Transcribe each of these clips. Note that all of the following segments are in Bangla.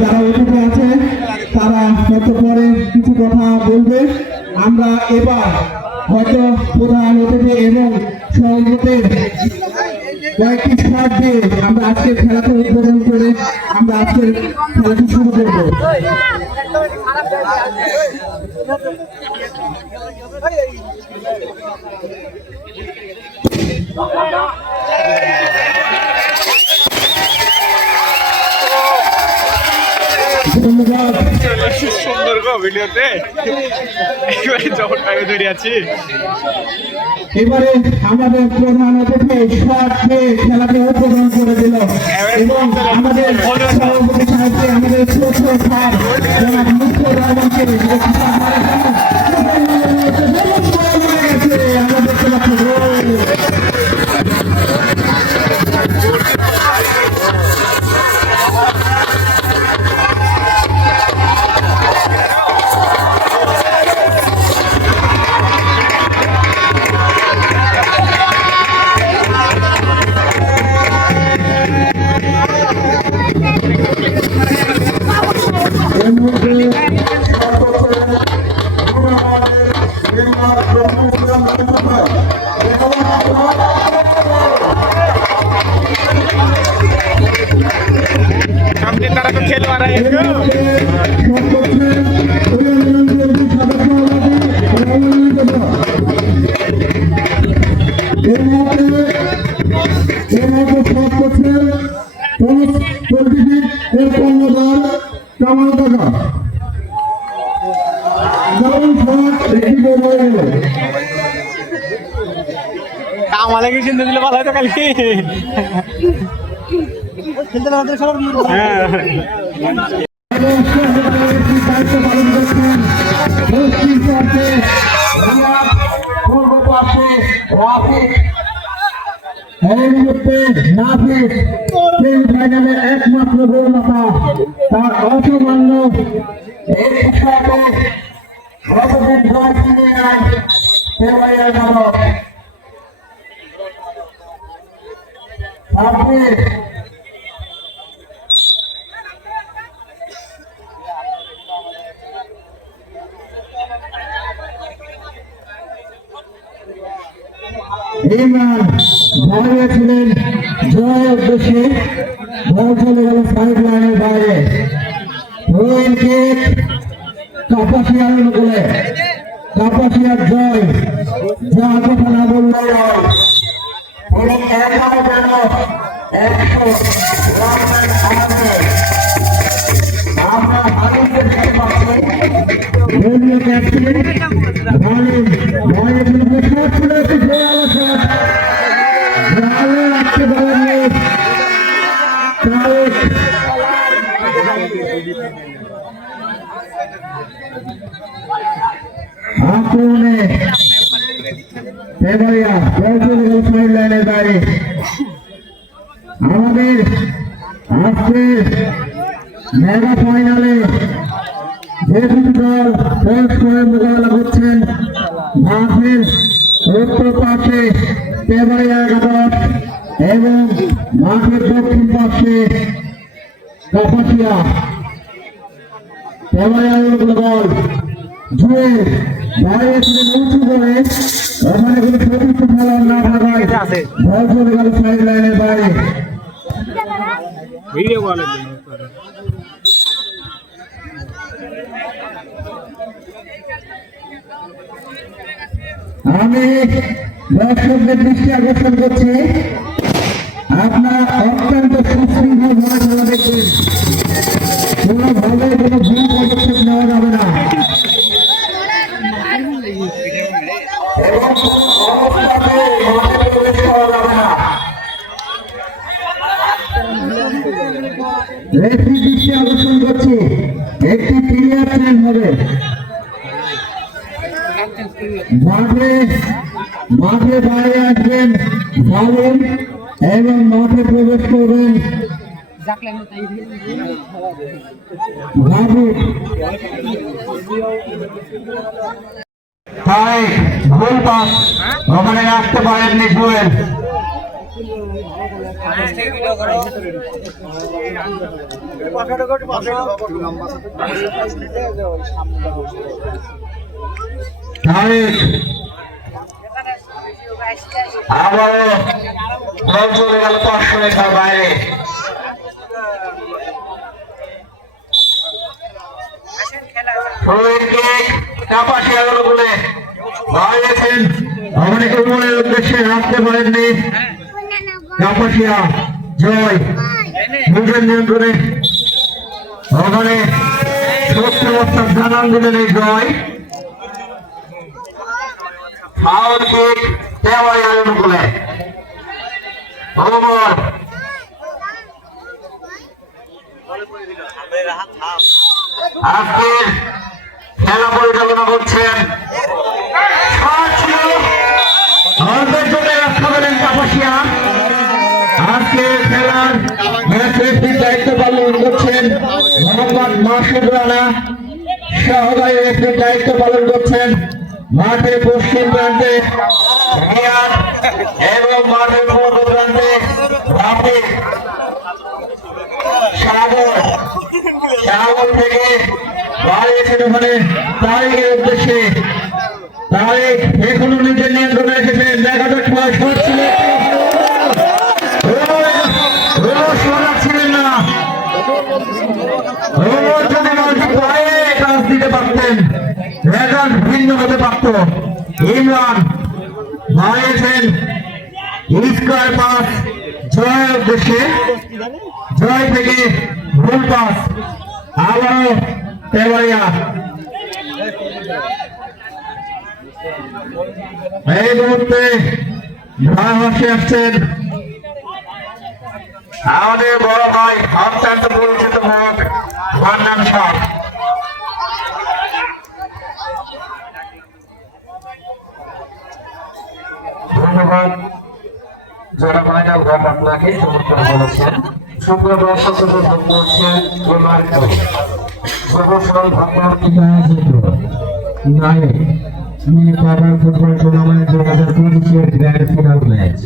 যারা অতিথি আছে তারা হয়তো পরে কিছু কথা বলবে। আমরা এবার হয়তো প্রধান অতিথি এবং সভাপতির কয়েকটি শট দিয়ে আমরা আজকের খেলাকে উদ্বোধন করে আমরা আজকের খেলাটি শুরু করব। ধন্যবাদ। সুন্দর গো ভিডিওতে এবারে আমাদের প্রধান অতিথি শট দিয়ে খেলাকে উদ্বোধন করে দিল এবং আমাদের সভাপতি সাহেবকে আমাদের ছোট স্যার জনাব মুখ্য রহমানকে तारा को खेल रहा है কামালে কি চিন্তা দিলে ভালো হতো কালকে খেলতে আমাদের সবার একমাত্র গোলদাতা তার অসামান্য দাঁড়িয়েছিলেন জয় উদ্দেশ্যে বল চলে গেল সাইড লাইনের বাইরে কাপাসিয়ার বলে কাপাসিয়ার জয় যা কথা না বললে আমাদের আজকের মেগা ফাইনালে যে দুটি দল পরস্পরের মোকাবেলা করছেন মাঠের উত্তর পাশে তেবাড়িয়া একাদশ এবং মাঠের দক্ষিণ পাশে কাপাসিয়া তেবাড়িয়া দল জুয়ে দাঁড়িয়েছিলেন উঁচু করে ওখানে কোনো প্রতিষ্ঠ খেলোয়াড় না থাকায় বল চলে গেল সাইড লাইনের বাইরে আমি দর্শকদের দৃষ্টি আকর্ষণ করছি আপনার অত্যন্ত সুশৃঙ্খল ভাবে খেলা দেখবেন কোনোভাবে কোনো ভুল পদক্ষেপ নেওয়া যাবে না রেফারি দৃষ্টি আকর্ষণ করছি একটি ক্লিয়ার চেঞ্জ হবে মাঠে বাইরে আসবেন ভালুন এবং মাঠে প্রবেশ করবেন তাই ভুল পাস ওখানে রাখতে পারেননি জুয়েল। তারিক আবারও বল চলে গেল 500 রেখার বাইরে। কাপাসিয়া গেল বলে বাড়িয়েছেন ওখানে উমরের উদ্দেশ্যে রাখতে পারেননি কাপাসিয়া। জয় মুখের নিয়ন্ত্রণে ওখানে শক্তিমত্তা জানান দিলেন এই জয়। ফাউল কিক তেওয়ারিয়ার অনুকূলে। ওমর আজকের খেলা পরিচালনা করছেন রক্ষা করেন কাপাসিয়া। আজকে খেলার ম্যাচ রেফারির দায়িত্ব পালন করছেন মোহাম্মদ মাসুদ রানা। সহকারী রেফারির দায়িত্ব পালন করছেন মাঠের পশ্চিম প্রান্তে রিয়াদ এবং মাঠের পূর্ব প্রান্তে রাফিক। সাগর থেকে বাড়িয়েছেন ওখানে তারিকের উদ্দেশ্যে। তারিক এখনো নিজের নিয়ন্ত্রণে রেখেছেন। দেখা যাক শট ছিল ছিলেন না। কাজ দিতে পারতেন রেজাল্ট ভিন্ন হতে পারত। ইমরান বাড়িয়েছেন স্কোয়ার পাস জয়ের উদ্দেশ্যে। জয় থেকে ভুল পাস আবারও তেওয়ারিয়া। এই মুহূর্তে ধারাভাষ্যে আসছেন আমাদের বড় ভাই অত্যন্ত পরিচিত মুখ মান্নান সাহ। ধন্যবাদ যারা ফাইনাল ঘাট আপনাকে চমৎকার বলেছেন। শুক্র দর্শক বলছেন সর্বসরল ভাবনার নায়ক football tournament 2025 grand final match,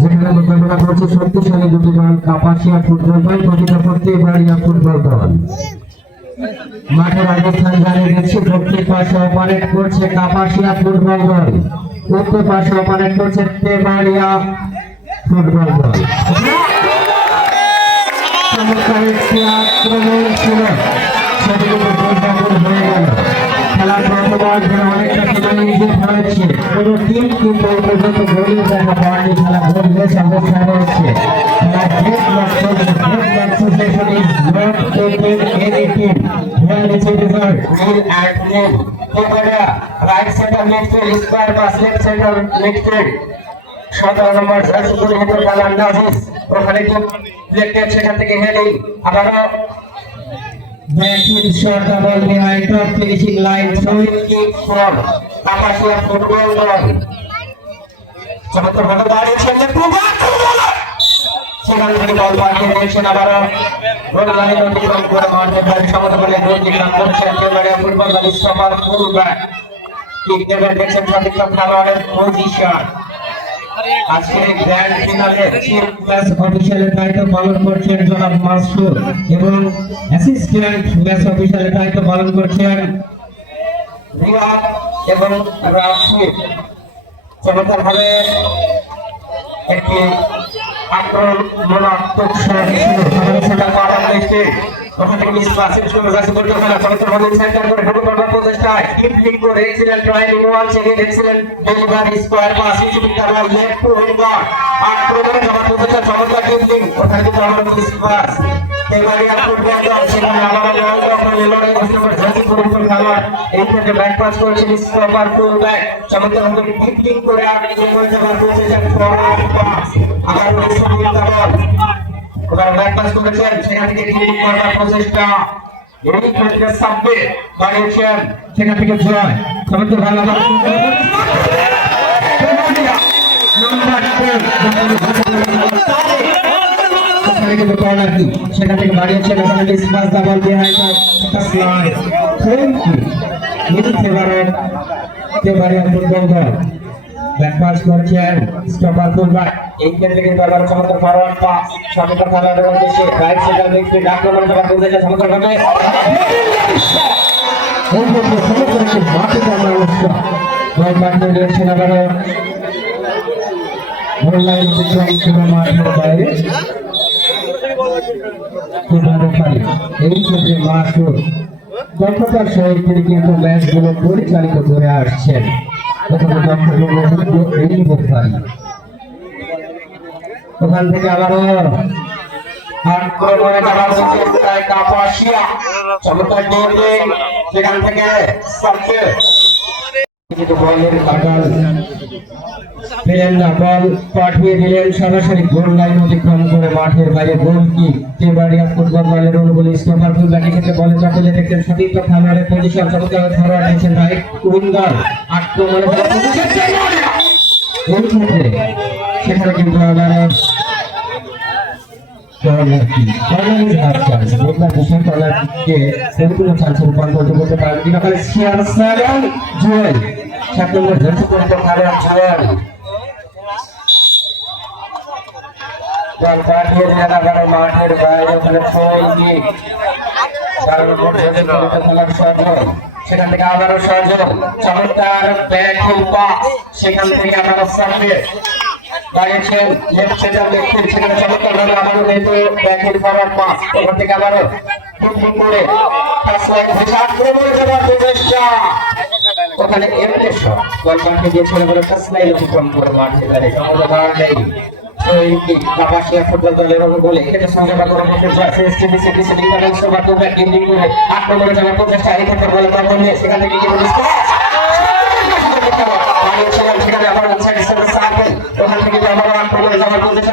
যেখানে মোকাবেলা করছে শক্তিশালী দুটি দল কাপাসিয়া ফুটবল দল প্রতিপক্ষ তেওয়ারিয়া ফুটবল দল। মাঠের অবস্থান জানিয়ে দিচ্ছি। দক্ষিণ পাশে অপারেট করছে কাপাসিয়া ফুটবল দল, উত্তর পাশে অপারেট করছে তেওয়ারিয়া ফুটবল দল। চমৎকার একটি আক্রমণ ছিল, সেটি কিন্তু গোলদার হয়ে গেল। খেলার প্রথমার্ধে অনেকটা সময় নিজের হয়েছে, কোন টিম কিন্তু এই পর্যন্ত গোলই দেখা পায়নি। খেলা গোললেস অবস্থায় রয়েছে। খেলার ব্রেক লাগছে, session is not taking any team. Here is a result nil and nil. তেওয়ারিয়া right centre midfield square pass left centre midfield 17 number jersey পরিহিত কালার নাজিস ওখানে লেফট সেখান থেকে হেডি আবারও Backward shot the ball behind top finishing line, throwing kick for Kapasia football dol. চমৎকার ভাবে দাঁড়িয়েছেন সেখান থেকে বল পাঠিয়ে দিয়েছেন আবারও গোল লাইন অতিক্রম করে মাঠে প্রায় সমতা বলে গোল কিক করছেন তেওয়ারিয়া ফুটবল দল স্টপার ফুল ব্যাক কিক দেবে দেখছেন সঠিক খেলোয়াড়ের পজিশন। আজকের গ্র্যান্ড ফিনালে চিফ ম্যাচ অফিশিয়ালের দায়িত্ব পালন করছেন জনাব মাসুদ এবং অ্যাসিস্ট্যান্ট ম্যাচ অফিশিয়ালের দায়িত্ব পালন করছেন রিয়াদ এবং রাশিদ। চমৎকারভাবে একটি আক্রমণাত্মক সেটা পাওয়া গেছে। ওখান থেকে মিস পাস শুরু হয়েছে বলতে পারা চমৎকারভাবে সেন্টার করে ঢুকে পড়ার প্রচেষ্টায় কিপলিং করে excellent trying one second excellent delivery square pass সুবিধা বল লেফট টু উইঙ্গার আক্রমণে যাওয়ার প্রচেষ্টা চমৎকার কিপলিং ওখানে কিন্তু আমার মিস পাস তেওয়ারিয়া ফুটবল দল সেখানে আবার লং করে লড়াই করতে পারে জার্সি পরিহিত খেলোয়াড় এই ক্ষেত্রে ব্যাক পাস করেছে স্টপার ফুল ব্যাক চমৎকারভাবে কিপলিং করে আগে গোল যাওয়ার প্রচেষ্টা ফরওয়ার্ড পাস আবার সুবিধা বল ওরা ব্যাক পাস করেছেন সেখান থেকে ক্লিক করার প্রচেষ্টা এই ক্ষেত্রে সাববে বাড়িয়েছেন সেখান থেকে জয় চমৎকার ভালো সেখান থেকে বাড়িয়েছেন ওখানে স্মাস ডাবল বিহাইন্ড তেবাড়িয়া ফুটবল দল ব্যাকপাস করছেন স্টপার ফুলব্যাক এই ক্ষেত্রে কিন্তু আবার চমৎকার ফরওয়ার্ড পাস সঠিক খেলার উদ্দেশ্যে রাইট সেন্টার মিডফিল্ড আক্রমণ করার উদ্দেশ্যে চমৎকারভাবে এই ক্ষেত্রে চমৎকার একটি মাঠে করার উদ্দেশ্য বল মাঠে দিয়েছেন আবারও গোল লাইন অতিক্রম করে মাঠের বাইরে এই ক্ষেত্রে মাসুদ দক্ষতার সহিত তিনি কিন্তু ম্যাচগুলো পরিচালিত করে আসছেন ওখান থেকে আবারও আক্রমণে যাওয়ার কাপাসিয়া চমৎকার ডিফেন্ডিং সেখান থেকে সবচেয়ে বলের কাটাল পেলেন না বল পাঠিয়ে দিলেন সরাসরি গোল লাইন অতিক্রম করে মাঠের বাইরে গোল কি তেবাড়িয়া ফুটবল দলের অনুকূলে স্টপার ফুলব্যাক ক্ষেত্রে বলে চকলে দেখছেন সঠিক খেলোয়াড়ের পজিশন চমৎকার ফরওয়ার্ড নিয়েছেন রাইট উইঙ্গার আক্রমণে এই ক্ষেত্রে সেখানে কিন্তু আবার করতে পারেন মাঠের বাইরে সেখান থেকে আবারও সহযোগ চমৎকার সেখান থেকে আবারও সামনে দাঁড়িয়েছেন লেফট সেন্টার মিডফিল্ড সেখানে চমৎকার ভাবে আবারও কিন্তু ব্যাকের ফরওয়ার্ড পাস ওখান থেকে আবারও ফুটবল করে ফার্স্ট লাইন থেকে আক্রমণে যাওয়ার প্রচেষ্টা ওখানে এমনি শট বল মাঠে দিয়েছিল বলে ফার্স্ট লাইন অতিক্রম করে মাঠে দাঁড়িয়ে সমস্ত ধারণ নেই কাপাসিয়া ফুটবল দলের বলে এক্ষেত্রে সংযোগ করে আক্রমণে যাওয়ার প্রচেষ্টা এই ক্ষেত্রে বলে সেখান থেকে সেখানে আবার ওখান থেকে আবার আক্রমণে যাওয়ার প্রচেষ্টা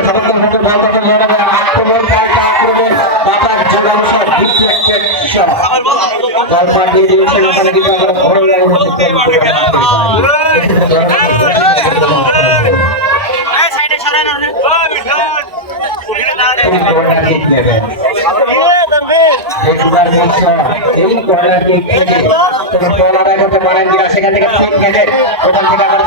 আক্রমণ বল পাঠিয়ে দিয়েছেন ওখানে কিন্তু আবার সেখান থেকে ওখান থেকে আবার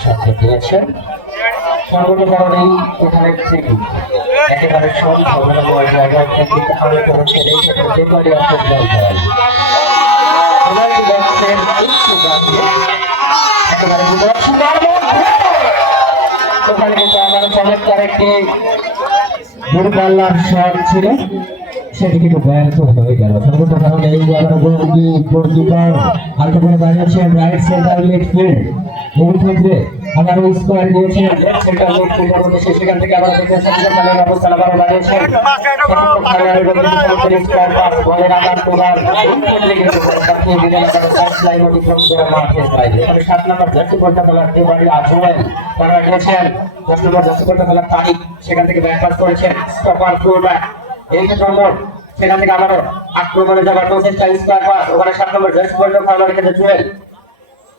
সাথে দিয়েছেন সর্বত কারণেই এখানে একেবারে ওখানে কিন্তু আমার চমৎকার একটি দূরপাল্লার শট ছিল সেটি কিন্তু ব্যর্থ হয়ে গেল সর্বত কারণে এই গোলকিপার হালকা করে দাঁড়িয়েছেন রাইট সেন্টার মিডফিল্ড এই ক্ষেত্রে আবার স্কোয়ার দিয়েছেন লেফট সেন্টার মিডফিল্ডের মধ্যে সেখান থেকে আবার খেলার অবস্থা আবার দাঁড়িয়েছেন স্কোয়ার পাস বলের আঘাত করার লাইন অতিক্রম করে মাঠের বাইরে 7 নম্বর জার্সি পর্দা খেলার বাড়ি আজওয়েল তারা গিয়েছেন 10 নম্বর জার্সি পর্দা খেলার তারিখ সেখান থেকে ব্যাক পাস করেছেন স্টপার ফুলব্যাক এই নম্বর সেখান থেকে আবারও আক্রমণে যাওয়ার প্রচেষ্টা স্কোয়ার পাস ওখানে 7 নম্বর জার্সি পর্দা খেলার ক্ষেত্রে Jewel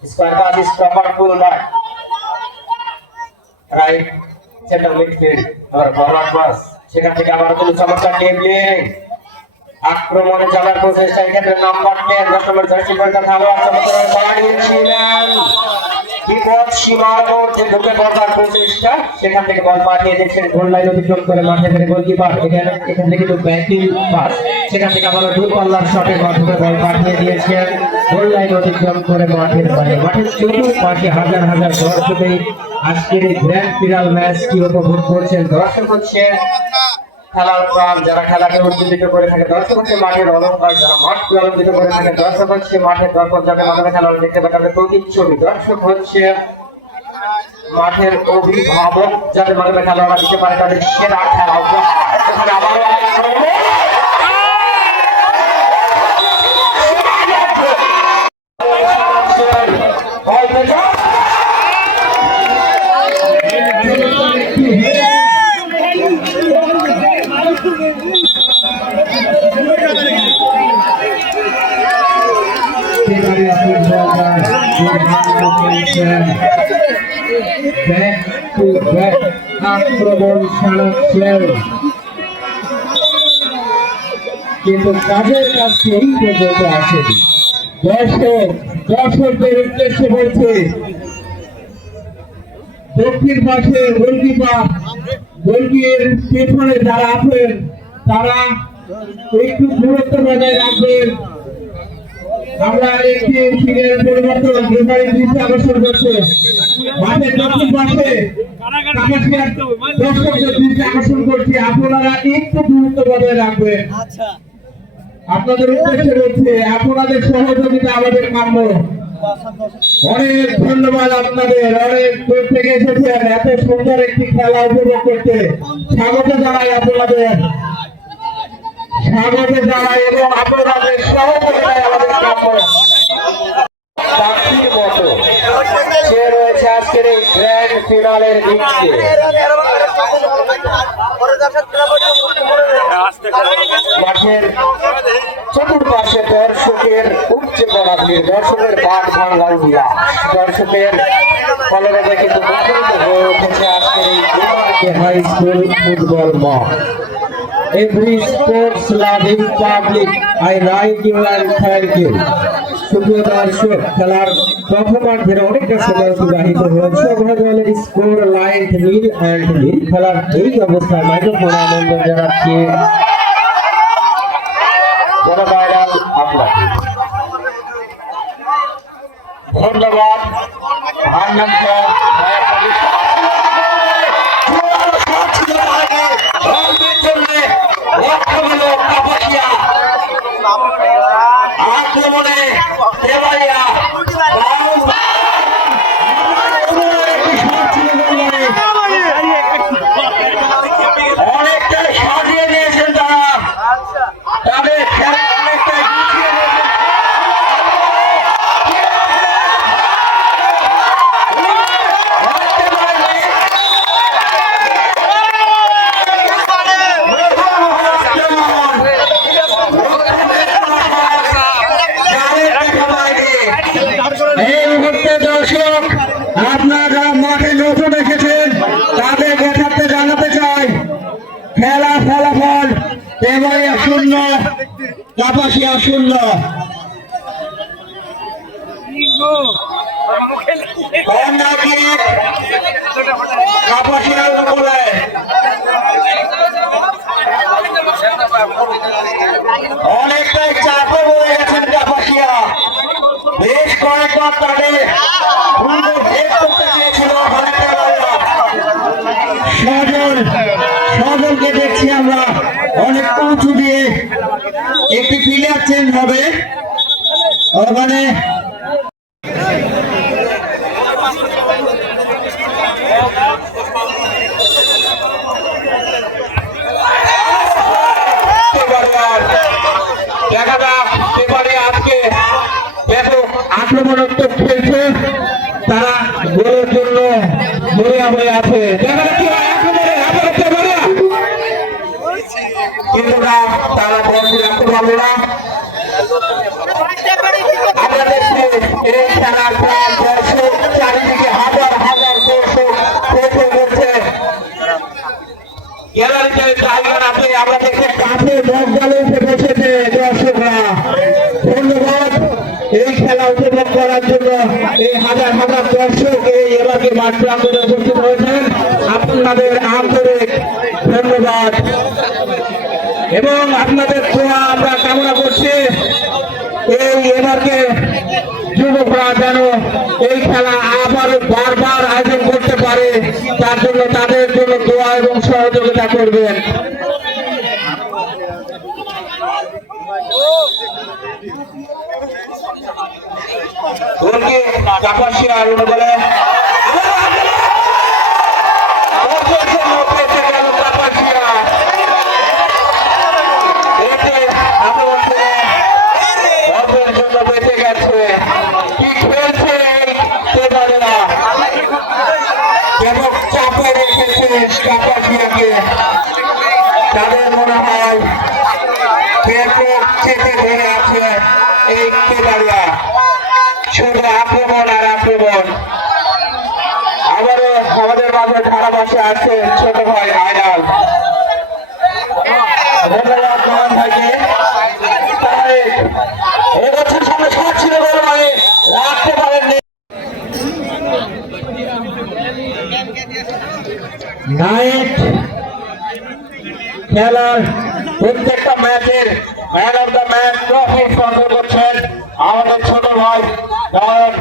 square pass stopper fullback right centre midfield আর ফরওয়ার্ড পাস সেখান থেকে আবার কোনো চমৎকার টেবলিং আক্রমণে যাওয়ার প্রচেষ্টা এক্ষেত্রে নাম্বার 10 10 নম্বর জার্সি পর্দা খেলোয়াড় চমৎকার বাড়িয়েছিলেন বিপদ সীমার মধ্যে ঢুকে পড়ার প্রচেষ্টা সেখান থেকে বল পাঠিয়ে দিচ্ছেন গোল লাইন অতিক্রম করে মাঠে ফেলে গোলকিপার এখান থেকে তো ব্যাকিং পাস সেখান থেকে আবার দূরপাল্লার শটের মাধ্যমে বল পাঠিয়ে দিয়েছেন গোল লাইন অতিক্রম করে মাঠের বাইরে মাঠের চতুর্পাশে হাজার হাজার দর্শকই আজকের এই গ্র্যান্ড ফিনাল ম্যাচটি উপভোগ করছেন দর্শক হচ্ছে খেলার প্রাণ যারা খেলাকে উজ্জীবিত করে থাকে দর্শক হচ্ছে মাঠের অলঙ্কার যারা মাঠকে আলোকিত করে থাকে দর্শক হচ্ছে মাঠের দর্পণ যাদের মাধ্যমে খেলা দেখতে পাবে তাদের প্রতিচ্ছবি দর্শক হচ্ছে মাঠের অভিভাবক যাদের মাধ্যমে খেলোয়াড়রা দিতে পারে তাদের সেরা খেলা ব্যাক টু ব্যাক আক্রমণ চালাচ্ছেন, কিন্তু কাজের কাছে এই পর্যন্ত আসেনি। দর্শকদের উদ্দেশ্যে বলছে, দক্ষিণ পাশে গোলকির পেছনে যারা আছেন তারা একটু দূরত্ব বজায় রাখবেন। আমরা একটি সিগন্যাল পরিবর্তন রেফারির দৃষ্টি আকর্ষণ করছে। মাঠের দক্ষিণ পাশে দর্শকদের দৃষ্টি আকর্ষণ করছি, আপনারা একটু দূরত্ব বজায় রাখবেন। আপনাদের উদ্দেশ্যে বলছে, আপনাদের সহযোগিতা আমাদের কাম্য। অনেক ধন্যবাদ আপনাদের, অনেক দূর থেকে এসেছেন এত সুন্দর একটি খেলা উপভোগ করতে। স্বাগত জানাই আপনাদের, স্বাগত জানাই এবং আপনাদের সহযোগিতায় আমাদের কাম্য। সাক্ষীর মতো সে রয়েছে আজকের এই গ্র্যান্ড ফিনালের দিকে। মাঠের চতুর্পাশে দর্শকের উচ্চে পড়া ভিড়, দর্শকের বাদ ভাঙা উল্লাস, দর্শকের কলরবে কিন্তু মুখরিত হয়ে উঠেছে আজকের এই হাই স্কুল ফুটবল মাঠ। Every sports loving public, I like you and thank you. সুপ্রিয় দর্শক, খেলার প্রথমার্ধের অনেকটা সময় অতিবাহিত হয়েছে। দলের স্কোর লাইন নীল অ্যান্ড নীল। খেলার এই অবস্থায় মাইক্রোফোন আনন্দ জানাচ্ছি ভাইরাল আপনাকে ধন্যবাদ। আক্রমণে দেবাইয়া অনেকটাই সাজিয়ে দিয়েছেন তারা, তাদের খেলা অনেকটাই গুছিয়ে দিয়েছেন। এই মুহূর্তে দর্শক, আপনারা মাঠে নতুন এসেছেন তাদের দেখাতে জানাতে চাই, খেলা ফলাফল দেবাইয়া 0, কাপাসিয়া 0। কাপাসিয়ার বলে অনেকটাই চাপে পড়ে গেছেন কাপাসিয়া। বেশ কয়েকবার তাদের করতে চেয়েছিল সজলকে দেখছি আমরা অনেক উঁচু দিয়ে। একটি প্লেয়ার চেঞ্জ হবে ওখানে। দেখা যাক এবারে আজকে ব্যাপক আক্রমণাত্মক খেলছে, তারা গোলের জন্য মরিয়া হয়ে আছে। দেখা যাক কি হয় আক্রমণে, কিন্তু না, তারা বল রাখতে পারলো না। আমরা দেখছি এই খেলার প্রায় দর্শক, চারিদিকে হাজার হাজার দর্শক দেখে বলছে গ্যালারিতে জায়গা রাখে। আমরা দেখছি কাছে দরজালে উঠে বসেছে দর্শকরা। ধন্যবাদ এই খেলা উপভোগ করার জন্য এই হাজার হাজার দর্শক এই এলাকায় মাঠ প্রাঙ্গণে উপস্থিত হয়েছেন। আপনাদের আন্তরিক ধন্যবাদ এবং আপনাদের দোয়া আমরা কামনা করছি। এই এবারকে যুবকরা যেন এই খেলা আবার বারবার আয়োজন করতে পারে, তার জন্য তাদের জন্য দোয়া এবং সহযোগিতা করবেন। কাপাসিয়া বলে বেঁচে গেছে। কি খেলছে ব্যাপক চাপে রেখেছে কাপাসিয়াকে। তাদের মনে হয় ব্যাপক চেপে ধরে আছে এই কেদারিয়া। শুধু আক্রমণ পাশে আছে ছোট ভাই আইনাল। ধন্যবাদ মান ভাইকে। এবছর সামনে শট ছিল বলে মানে রাখতে পারেননি। নাইট খেলার প্রত্যেকটা ম্যাচের man of the match trophy sponsor করছেন আমাদের ছোট ভাই নয়ন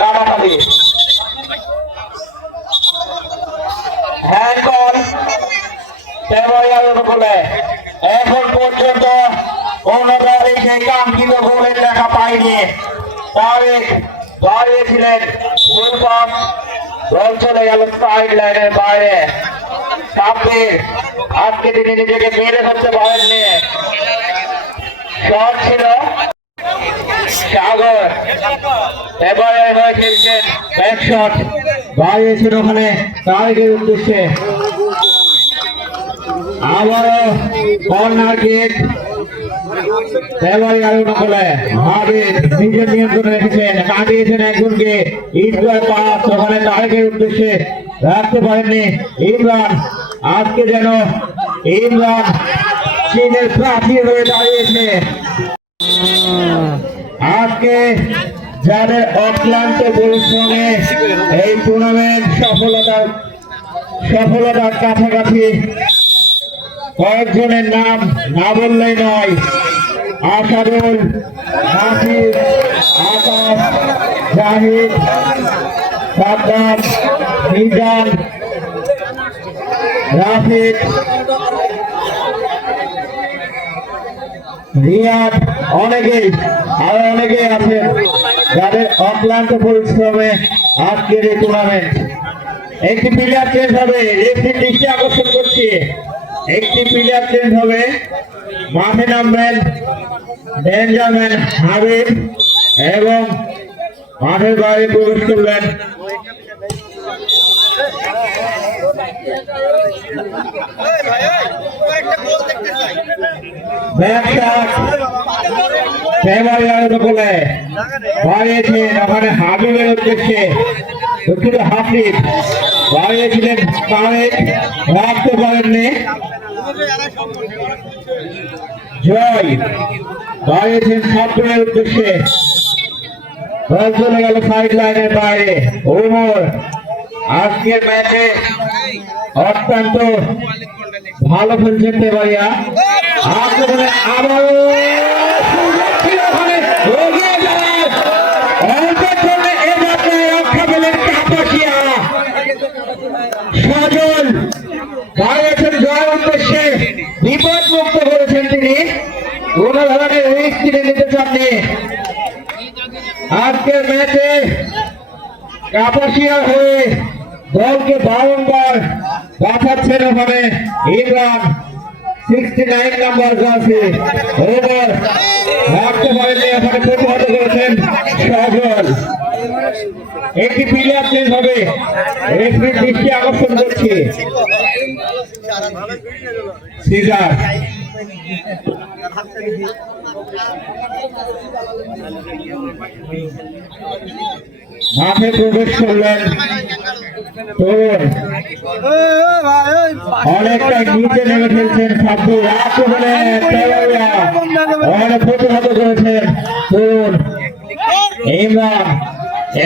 কাটাখালী। হ্যান্ড বল তেবাড়িয়ার উপকূলে এখন পর্যন্ত কোন দলই সেই কাঙ্ক্ষিত গোলের দেখা পায়নি। তারেক দাঁড়িয়েছিলেন ফুলপাম, বল চলে গেল সাইড লাইনের বাইরে। সাব্বির আজকে তিনি নিজেকে বেড়ে ধরতে পারেননি। শট ছিল সাগর, এবারে হয়ে খেলছেন ব্যাক শট বাড়িয়েছেন ওখানে তারেকের উদ্দেশ্যে। আবারও কর্নার কিক তেবাড়িয়ার উপকূলে হাবিব নিজের নিয়ন্ত্রণে রেখেছেন, কাটিয়েছেন একজনকে। ইসরায়েল পাস ওখানে তারেকের উদ্দেশ্যে রাখতে পারেননি ইমরান। আজকে যেন ইমরান চীনের প্রাচীর হয়ে দাঁড়িয়েছে। আজকে যাদের অক্লান্ত পরিশ্রমে এই টুর্নামেন্ট সফলতার কাছাকাছি কয়েকজনের নাম না বললেই নয়। আসাদুল, নাসির, আকাশ, জাহিদ, সাদ্দাম, মিজান, রাফিক, রিয়াদ, অনেকেই আরো অনেকেই আছেন যাদের অক্লান্ত পরিশ্রমে আজকের এই টুর্নামেন্ট। একটি প্লেয়ার চেঞ্জ হবে, রেফারির দৃষ্টি আকর্ষণ করছি। একটি প্লেয়ার চেঞ্জ হবে, মাঠে নামবেন বেঞ্জামিন হাবিব এবং মাঠের বাইরে প্রবেশ করবেন বাড়িয়েছেন ওখানে হাবিবের উদ্দেশ্যে। দুঃখিত, হাফিজ বাড়িয়েছিলেন তারেক, রাখতে পারেননি। জয় বাড়িয়েছেন সাব্বিরের উদ্দেশ্যে, বল চলে গেল সাইড লাইনের বাইরে। ওমর আজকের ম্যাচে অত্যন্ত ভালো খেলছেন তেবাড়িয়া। আক্রমণে আবারও সুযোগ ছিল ওখানে এগিয়ে যাওয়ার, অল্পের জন্য এ যাত্রায় রক্ষা পেলেন কাপাসিয়া। সজল বাড়িয়েছেন জয়ের উদ্দেশ্যে, বিপদ মুক্ত করেছেন তিনি, কোন ধরনের রিস্ক তিনি নিতে চাননি। আজকের ম্যাচে কাপাসিয়া হয়ে দলকে বারংবার বাঁচাচ্ছেন ওখানে ইমরান, 69 নাম্বার জার্সি। ওভার রাখতে পারেননি, ওখানে প্রতিহত করেছেন সজল। একটি প্লেয়ার চেঞ্জ হবে, রেফারির দৃষ্টি আকর্ষণ করছি সিজার। মাঠে প্রবেশ করলেন তরুণ, অনেকটা নিচে নেমে ফেলছেন সাব্বির। আক্রমণে অনেক প্রতিহত করেছেন তরুণ। ইমরান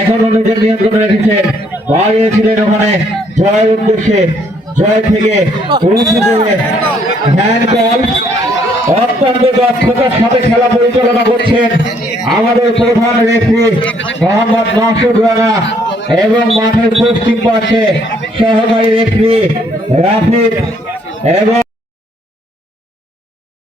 এখনো নিজের নিয়ন্ত্রণে রেখেছেন, বাড়িয়েছিলেন ওখানে জয়ের উদ্দেশ্যে। জয় থেকে উঁচু করে হ্যান্ড বল, অত্যন্ত দক্ষতার সাথে খেলা পরিচালনা করছেন আমাদের প্রধান রেফারি মোহাম্মদ মাসুদ রানা এবং মাঠের পশ্চিম পাশে সহকারী রেফারি রাফিক এবং